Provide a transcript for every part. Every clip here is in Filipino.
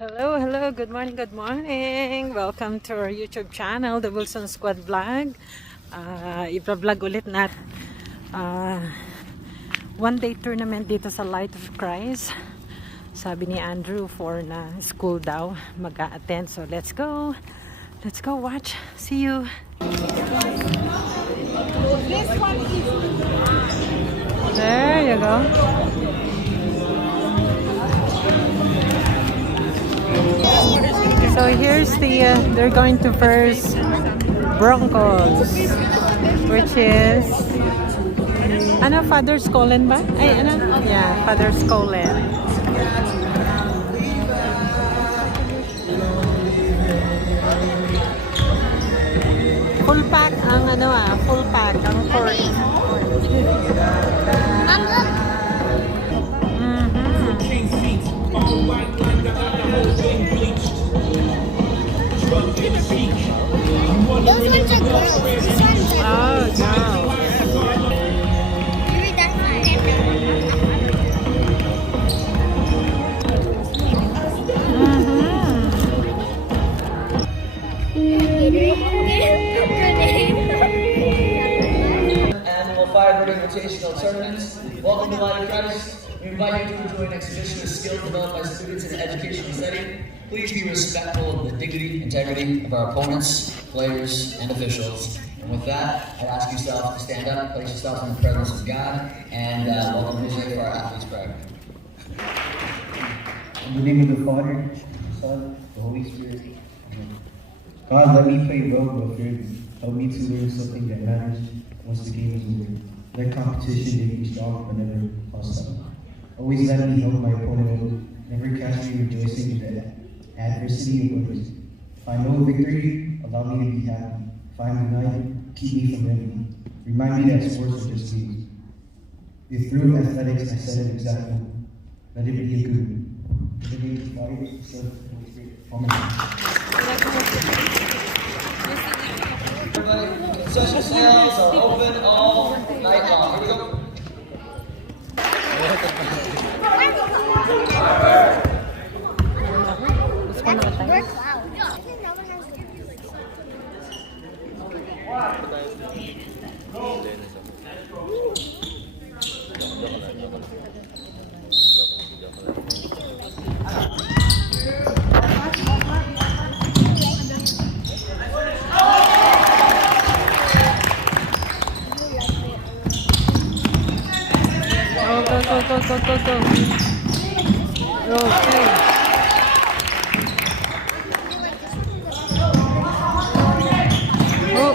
Hello, good morning. Welcome to our YouTube channel, The Wilson Squad Vlog. I-vlog ulit natin one-day tournament dito sa Light of Christ. Sabi ni Andrew, for na school daw mag-a-attend. So let's go watch. See you. There you go. So here's the they're going to first Broncos, which is ano, Father's Colin ba? Ay, ano? Yeah, Father's Colin. Full pack ang ano full pack ang court. Those ones are girls. This one's a Oh, no. you read that one. Annual Firebird Invitational Tournaments. Welcome to Light of Christ. We invite you to enjoy an exhibition of skills developed by students in an educational setting. Please be respectful of the dignity and integrity of our opponents, players, and officials. And with that, I ask yourself to stand up, place yourself in the presence of God, and welcome music for our athletes prayer. In the name of the Father, the Son, the Holy Spirit. Amen. God, let me play well but fairly. Help me to learn something that matters once the game is over. Let competition make me strong but never hostile. Always let me help my opponent. Never catch me rejoicing in the adversity of others. If I know victory, allow me to be happy. If I'm united, keep me from envy. Remind me that sports are just games. If through athletics I set an example, let it be a good one. In the name of the Father, the Son, and the Holy Spirit. Amen. Everybody, concession sales are open all night long. Here we go. They're clouds. Go. Okay. Oh.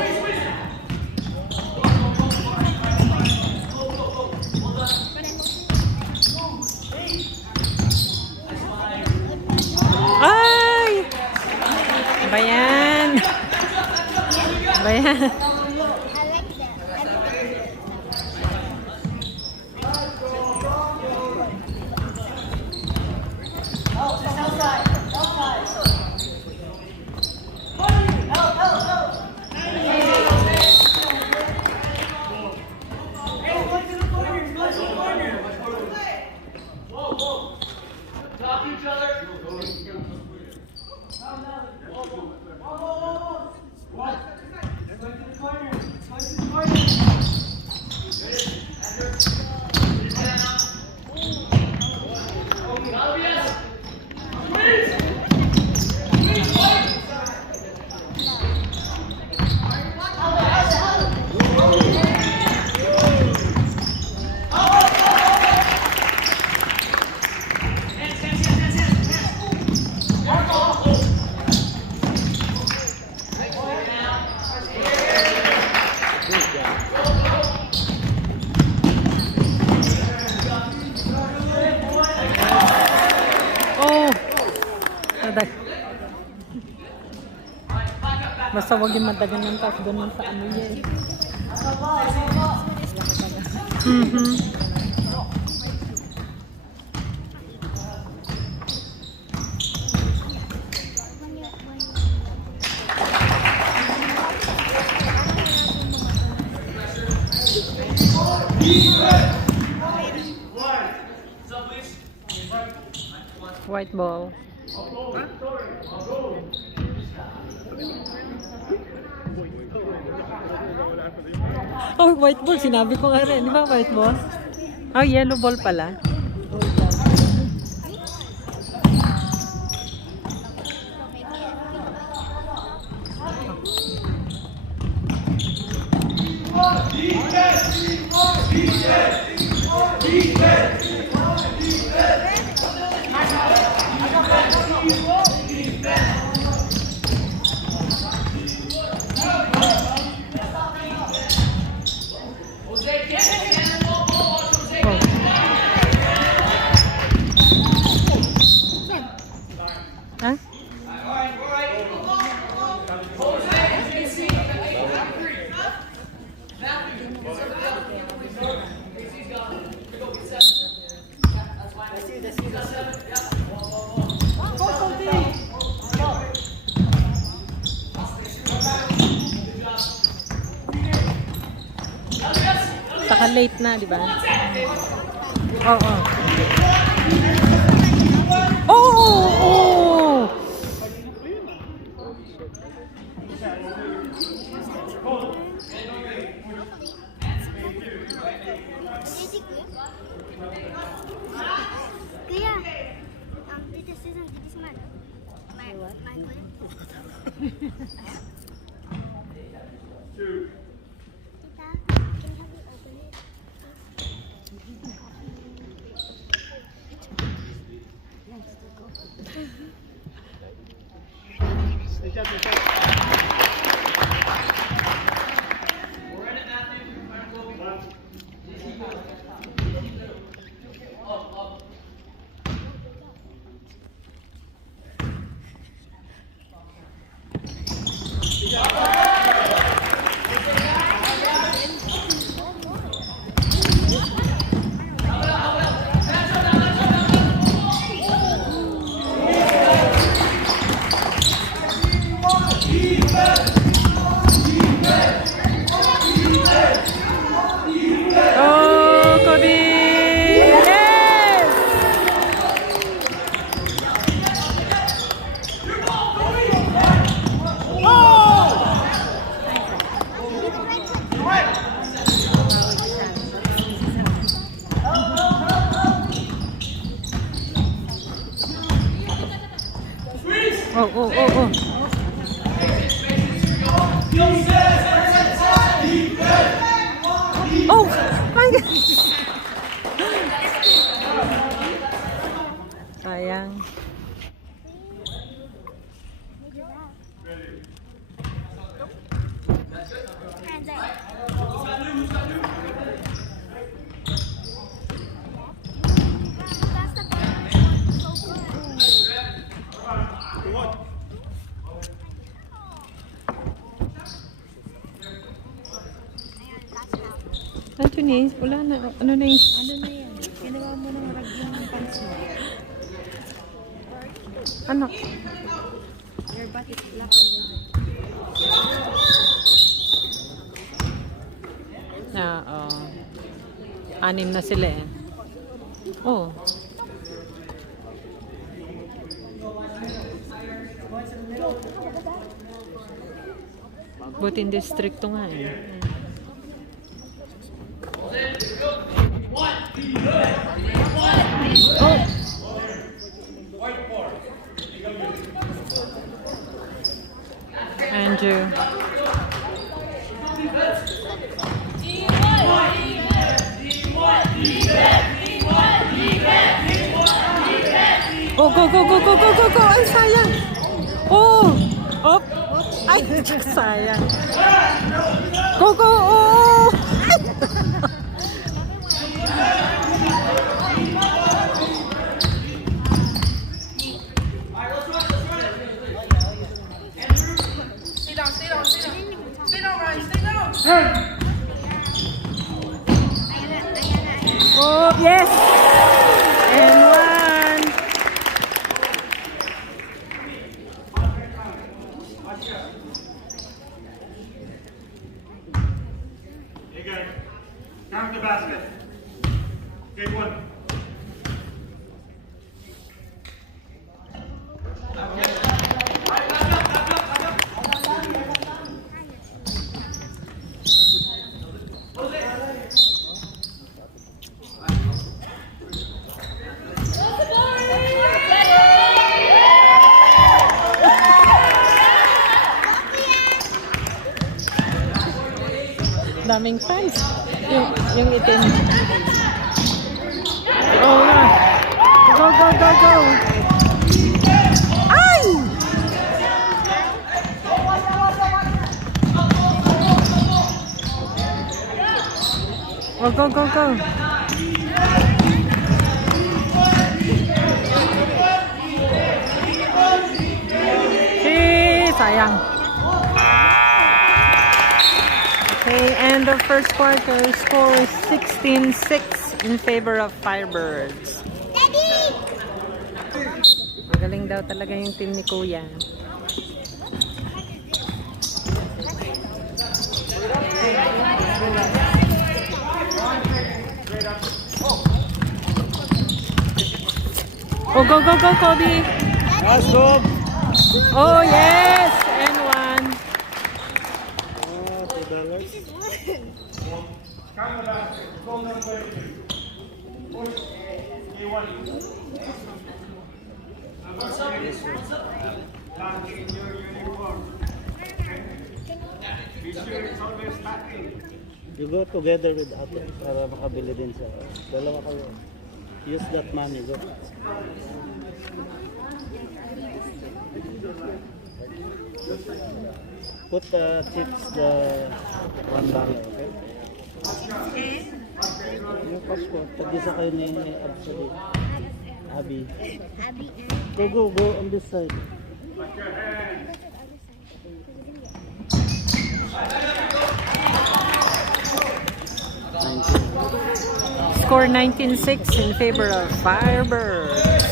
Ay! Bayan. Bayan. I like that. Basta wag yung madagan ng taas doon sa ano niya. White ball. Oh, white ball. Sinabi ko nga rin. Di ba white ball? Oh, yellow ball pala. Huh? Saka late na, di ba? Oo. Oh! Is it good? Kuya, this isn't this man. My what? My good. Tita, can you help me open it? Oh, Cody! Yes! Oh, oh, oh, oh. Oh, my God. Sayang. Hands up. That's the ball. So good. Ayan, that's how. Anthony, wala na. Ano na yung... Ano na yan? Ginawa mo ng ragyong pansin. Ano? Your butt is black already. Anim na sila eh. Oh. Buti hindi stricto nga eh. Oh! Andrew. Oh, go, go, go, go, go, go, go! Ay, sayang! Oh! Oh! Ay, sayang! Go, go! Oh! Oh, yes! And one! Hey guys, count the basket. Take one. Daming fans. Yung itim. Oh, nga. Go, go, go, go. Ay! Oh, go, go, go. Sayang. Okay, and the first quarter score is 16-6 in favor of Firebirds. Magaling daw talaga yung team ni Kuya. Oh, go, go, go, Kobe! Let's go! Oh, yes! And one. This is one. Count the back. Goal number 22. Push. A1. Number 6. Lock in your uniform. Be sure it's always locking. You go together with ate para makabili din sa dalawa kayo. Use that money. Go. Put the chips the $1, okay? Yung passport, tag-isa kayo ni Absolute. Abby. Abby Go, go, go on this side. Score 19-6 in favor of Firebirds.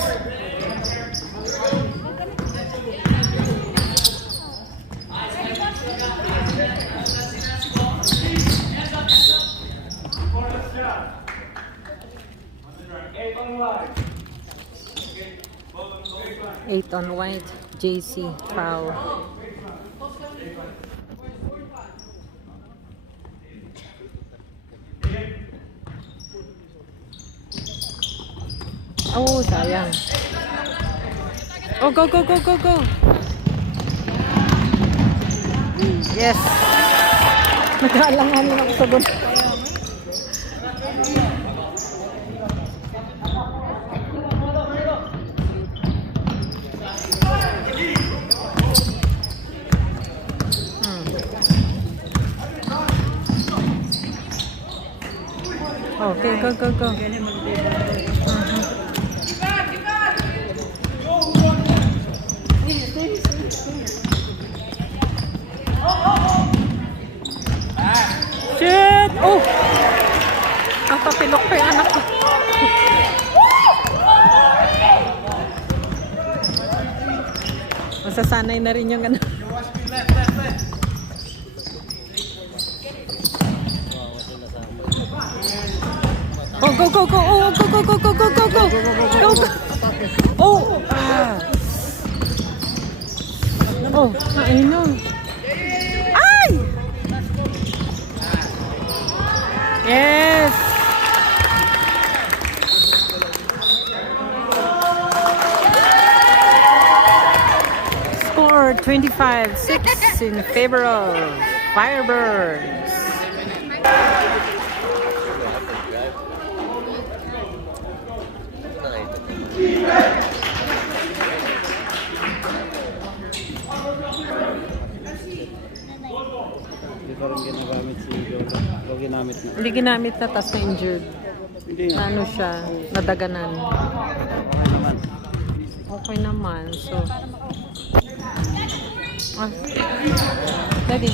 Eight on white, JC foul. Oh, sayang. Oh, go, go, go, go, go. Yes. Nag-aalanganin ako sa doon. Okay, go, go, go. Shit! Oh! Ang papilok pa yung anak ko. Masasanay na rin yung anak. Go, go, go, go! Oh, go, go, go, go, go, go, go! Go, go! Oh! Ah! Oh, I know. Ay! Yes! Score 25-6 in favor of Firebirds. Hindi pa rin ginagamit si Lola. O ginamit na. Hindi ginamit na, tas na-injured. Hindi nga. Ano siya, nadaganan. Okay naman. Okay naman, so... Ah. Daddy.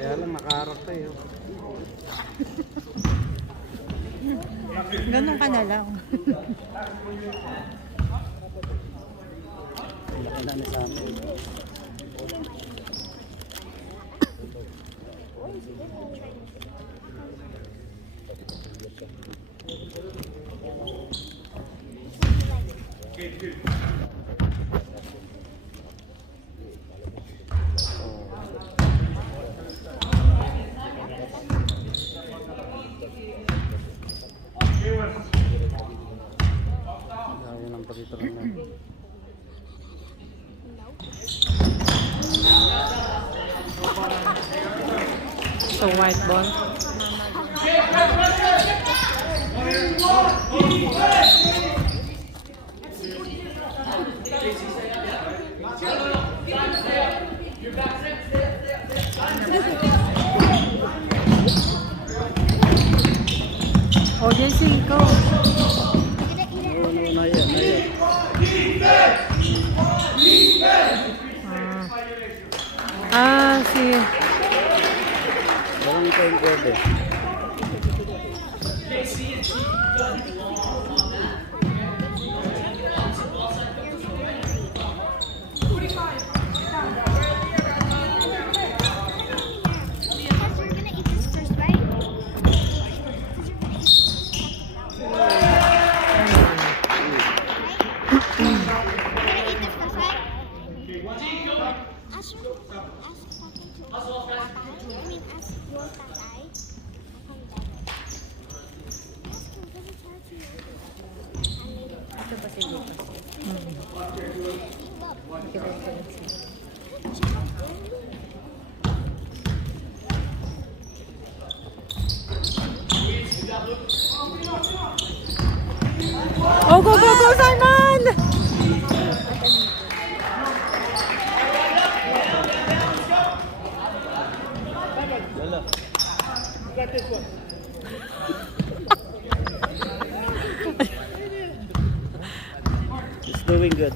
Kaya lang nakaharap tayo. Ganun ka na lang. Laki na ni sa amin. lang, patito lang na. So white ball. Oh, JC, go. No, not yet. Si Walang time pwede. Because you're gonna eat this first, right? You're gonna eat this first, right? Ask your talking to tatay. I mean, ask your tatay. Ask him, does he tell you? Ito ba si Lucas? Oh, go, go, go, Simon! Wala. Got this one. It's doing good.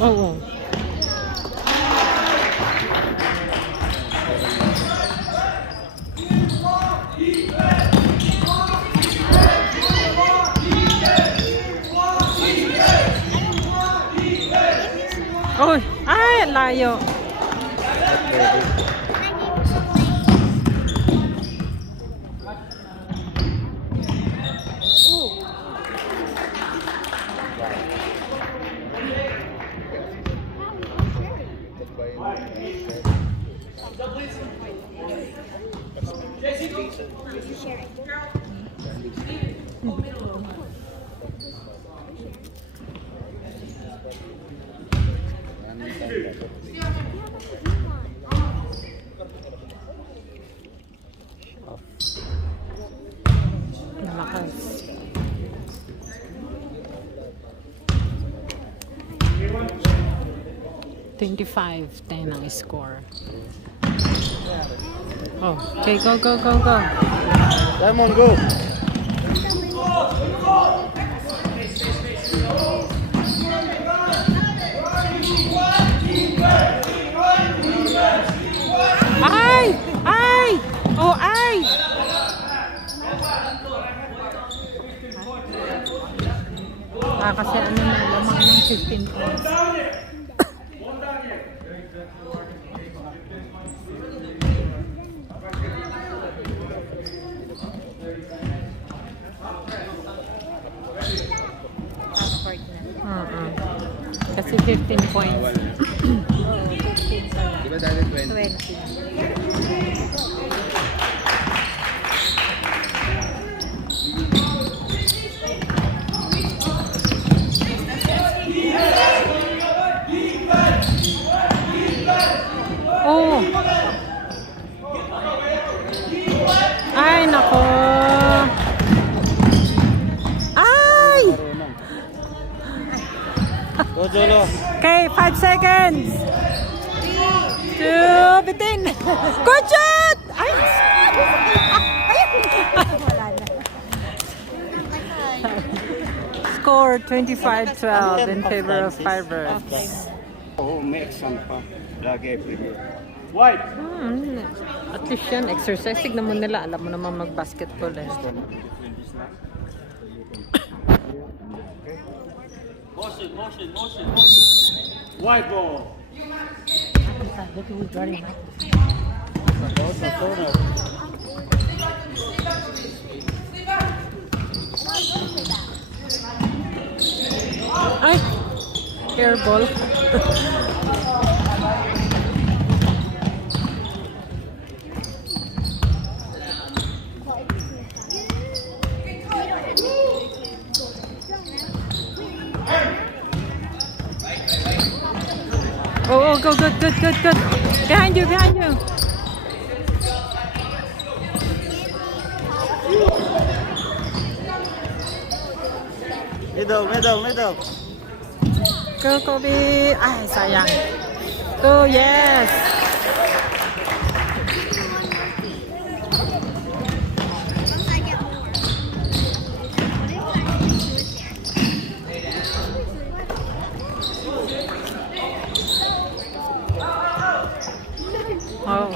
Oh, oh. Uy, ay, layo. Malakas. 25-10 ang score. Oh, okay, go, go, go, go. Lemon, go! Ay! Ay! Oh, ay! Kasi ano na, lamang ng 15 points. Kasi 15 points. Di ba dati 20? 20. Oh! Ay, nako! Ay! Go, Jolo! Okay, 5 seconds! 2, bitin! Good shot! Ay! Score 25-12 in favor of Firebirds. Oh, make some pa. Lagi everywhere. White. At least yan, exercise. Tignan mo nila, alam mo naman mag-basketball eh. Motion. White ball. Ay! Airball. good, good, good. Behind you, behind you. Middle. Go, Kobe. Ay, sayang. Go, yes. Once I get more. What if I do it there? Oh.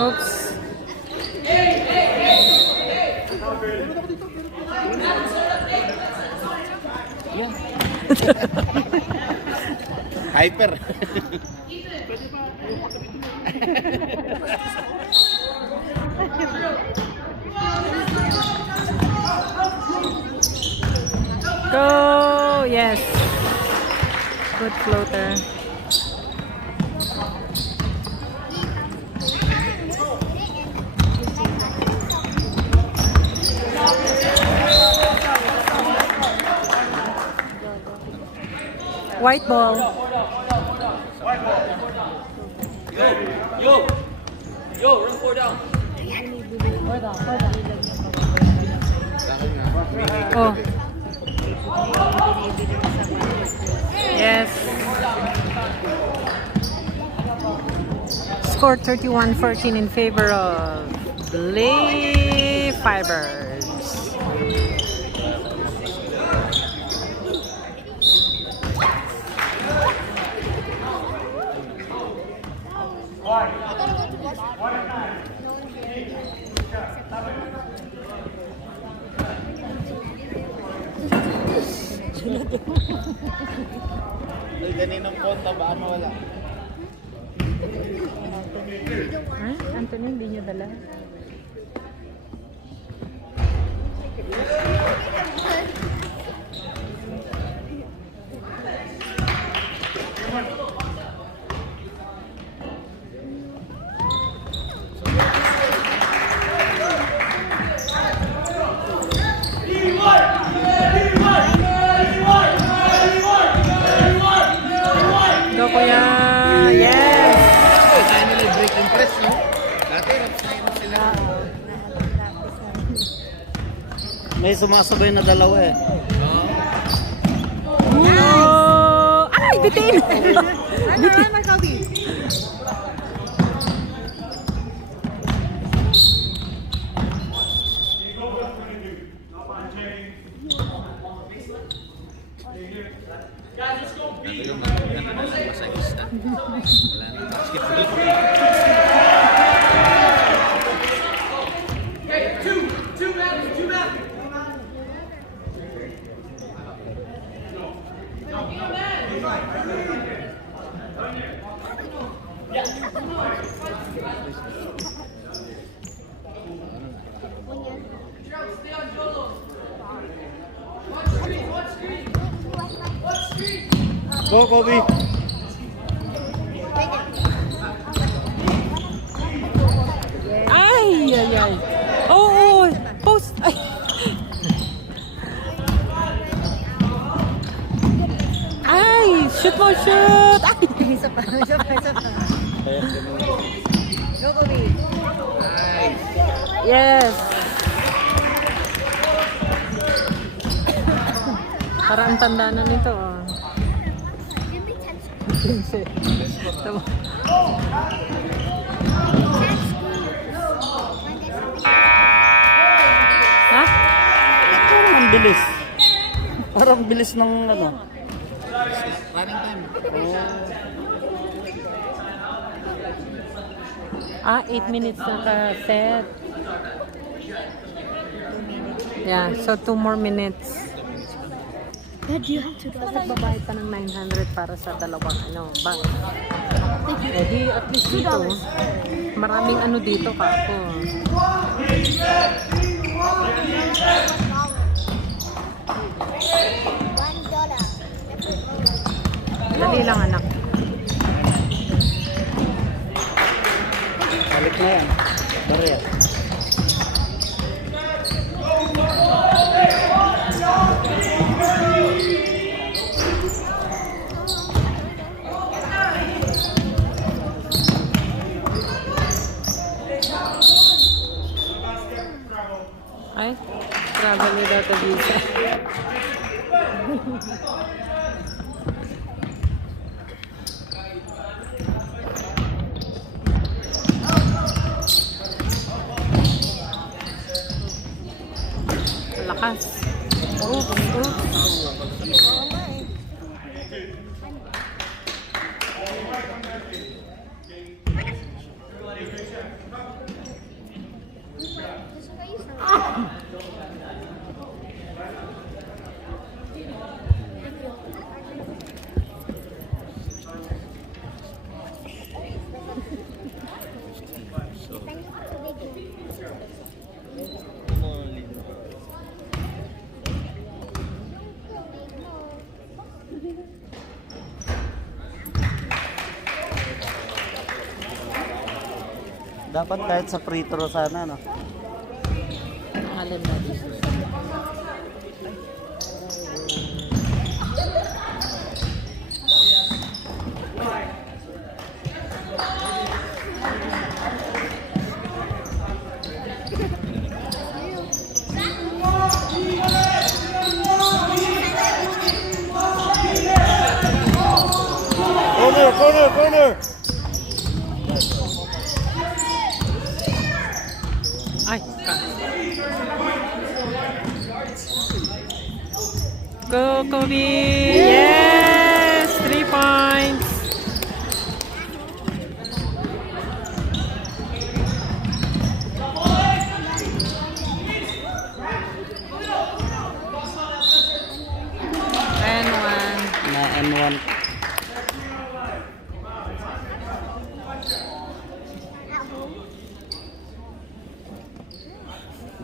Oops. Hyper. Go, yes. Good floater. White ball. Yo, run 4 down. Oh. Yes. Score 31-14 in favor of Blay Fibers. Ganinong konta ba mawala? Anthony, hindi niyo dala? Go, Kuya! Yes! Kaya nila break and press, no? Dati, raps na yun sila. May sumasabay na dalawa eh. Oh! Ay, bitin! Bitin! Go, Kobe! Ay, ay, ay. Oh, post. Ay. Ay, shoot mo, shoot. Ay. Isa pa. Go, Kobe. Yes. Para ang tanda na nito. Oh. Give me 10 screws. Tama. 10 screws. Ha? Ang bilis. Parang bilis ng ano. Running time. Ah, 8 minutes na ka-set. Yeah, so 2 more minutes. Dad, you have to Tapos nagbabayad pa ng 900 para sa dalawang bag. Eh di, at least dito, maraming dito kako. $1. Dali lang anak. Balik na yan. Barya. Tito Visa. Lakas. Oops, oops. Dapat kahit sa free throw sana, no? Alam na dito. Corner, corner, corner! Ay, go, Kobe! Yes! 3 points! And one. Na N1.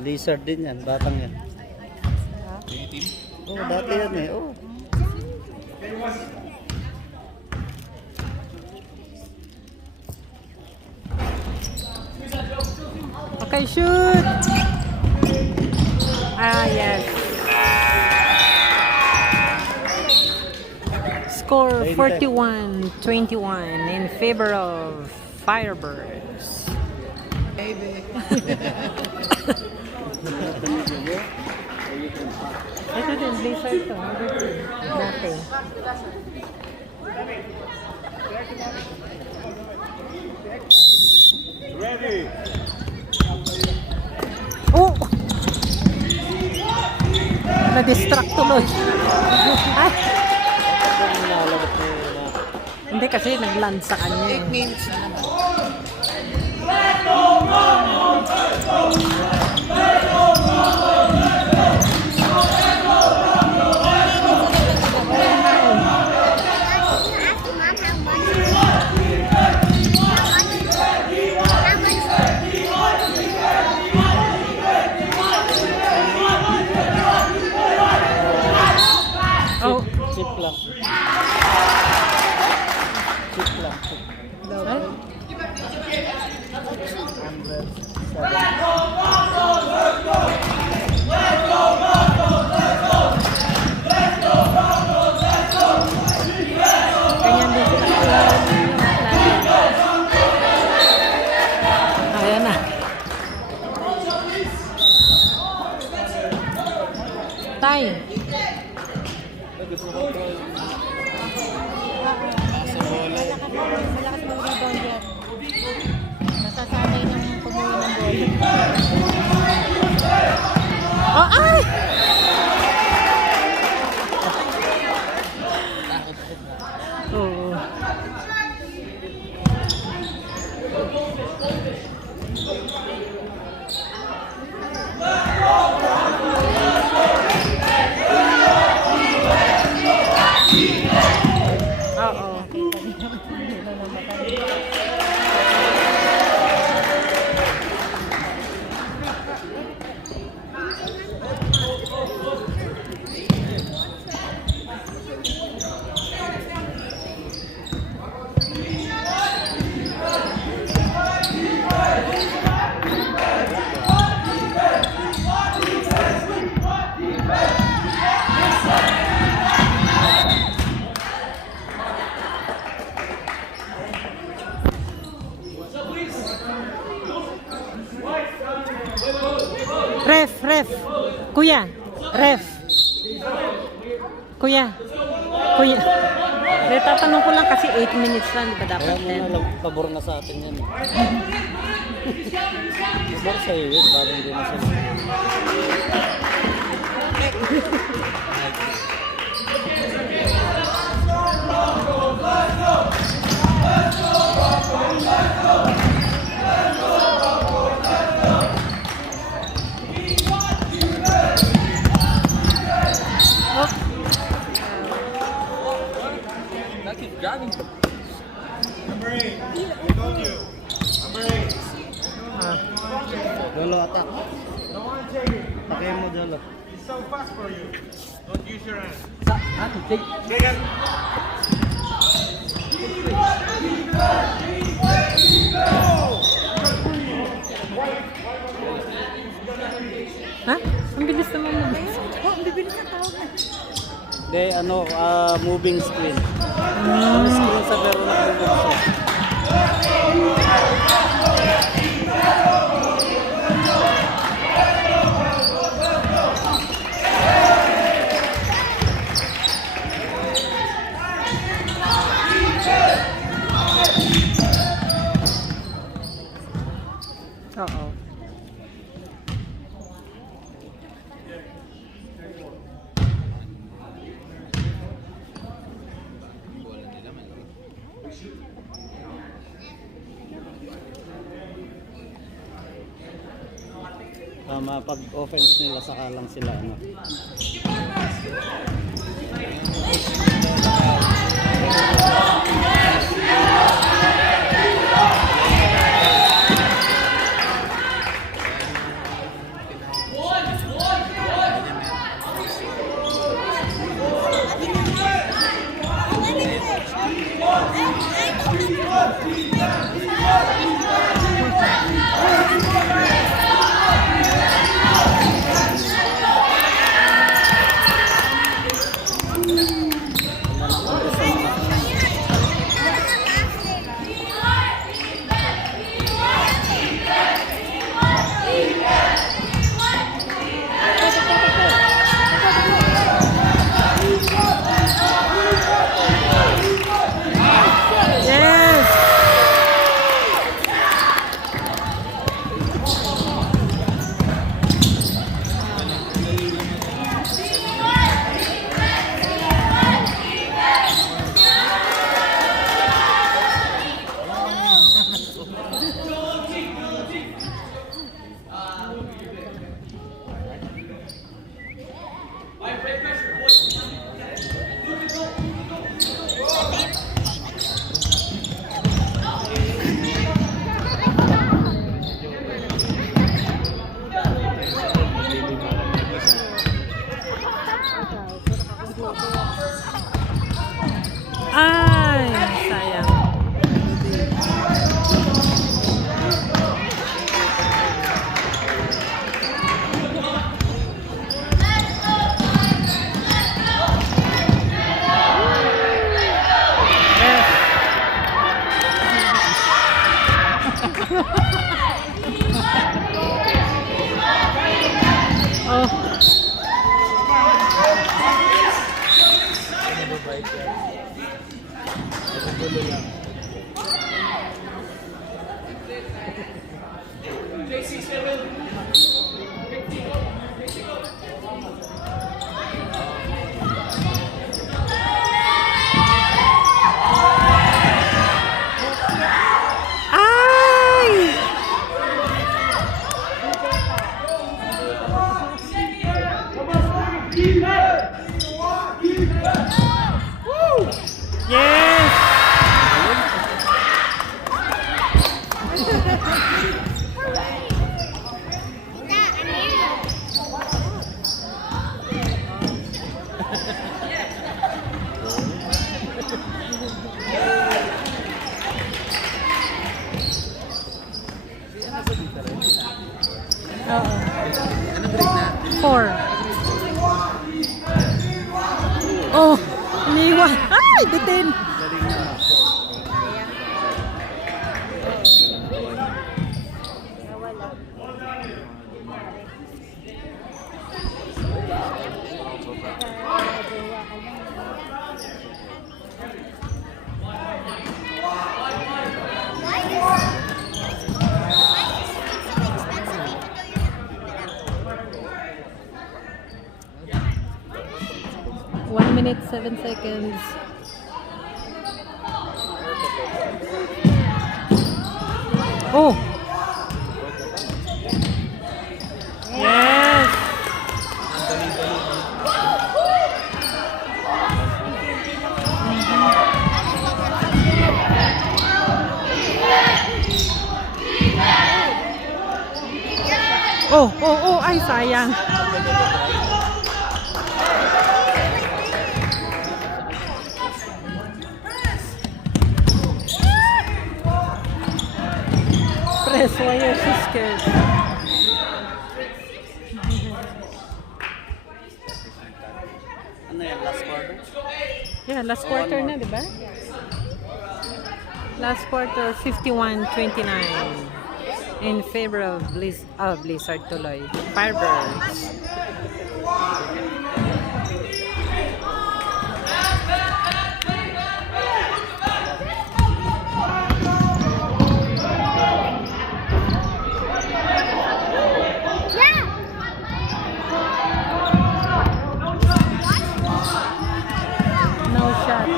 Lizard din yan, batang yan. Oh, dati yan eh. Oh. Okay, shoot! Ah, yes. Score 41-21 in favor of Firebirds. Ito din, Blizzard to. Dati. Ready. Oh! Na-distract tuloy. Ay! Hindi kasi nag-land sa kanya. 8 minutes na naman. Oh, Chip lang. Chip lang. ay? Ganyan din sila. Ayan na. Tay. Malakas mong rebound yan. Masasanay ng pumuwi ng ball. Oh, ay! Oo. Oo. Ref. Kuya, Ref. Kuya. Kuya. May tatanong ko lang kasi 8 minutes lang, di ba dapat Kaya mo 10? na lang, pabor na sa atin yan. Pabor sa'yo yun, bago hindi na sa'yo. Number 8. We told you. Number 8. Dolo, attack. Don't want to take it. Takay mo, Dolo. It's so fast for you. Don't use your hands. Take it. Ha? Ang bilis naman mo. Oh, ang bibilis na tawag na. Hindi, ano, moving screen. Ano screen sa pero nag-move siya. Oo. Tama, pag offense nila, saka lang sila, ano. Yes! Ay, sayang. Oh. Ay! Yes! Oo. Anong break na? 4. Oh, iniwan. Ay, bitin. 7 seconds. Oh! Yes! Oh, oh, oh, ay sayang. Press, why are you scared? Ano yan, last quarter? Yeah, last quarter na, di ba? Last quarter, 51-29 in favor of Blizzard tuloy. Firebirds. No shot.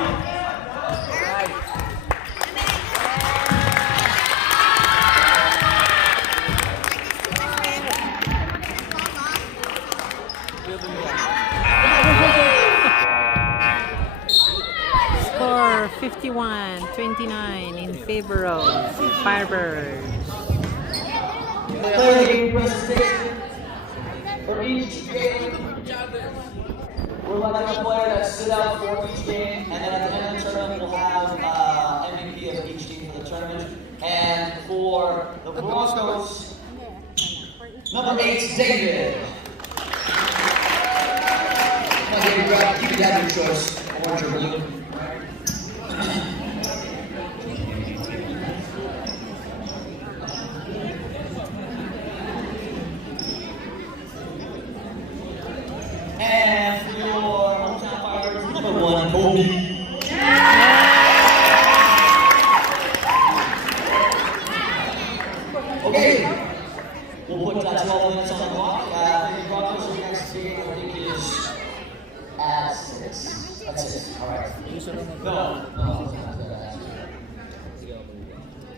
Score 51-29 in favor of Firebirds. Declare the game presentation for each game. We're electing a player that stood out for each game, and then at the end of the tournament, we'll have MVP of each team for the tournament. And for the Broncos, number 8, David. Come on, David, grab, you can have your choice, orange or blue. And for your hometown Firebirds, number 1, Kobe. Okay, we'll put 12 minutes on the clock. For the Broncos, the next game I think is at 6. That's 6. All right. No.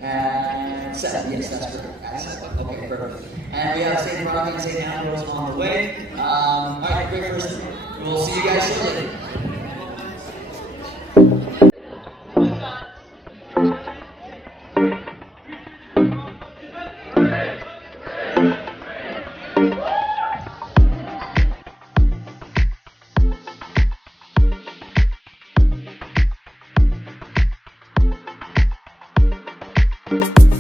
And 7. Yes, that's correct. At 7. Okay, perfect. And we have St. Veronica and St. Ambrose on the way. All right, great first. We'll see you guys shortly. You